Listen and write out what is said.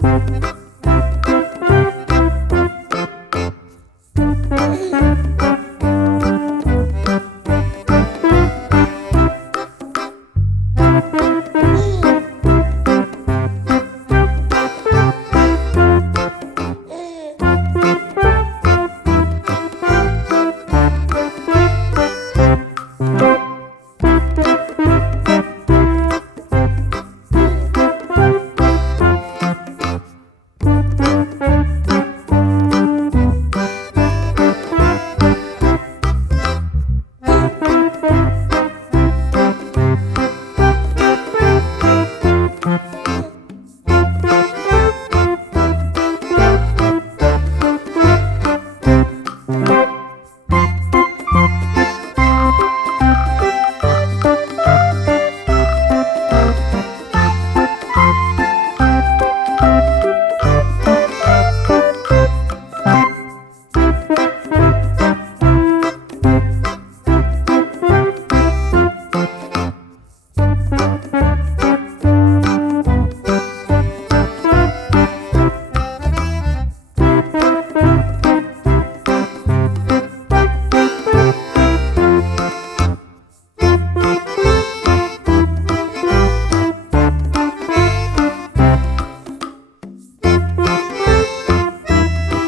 Bye.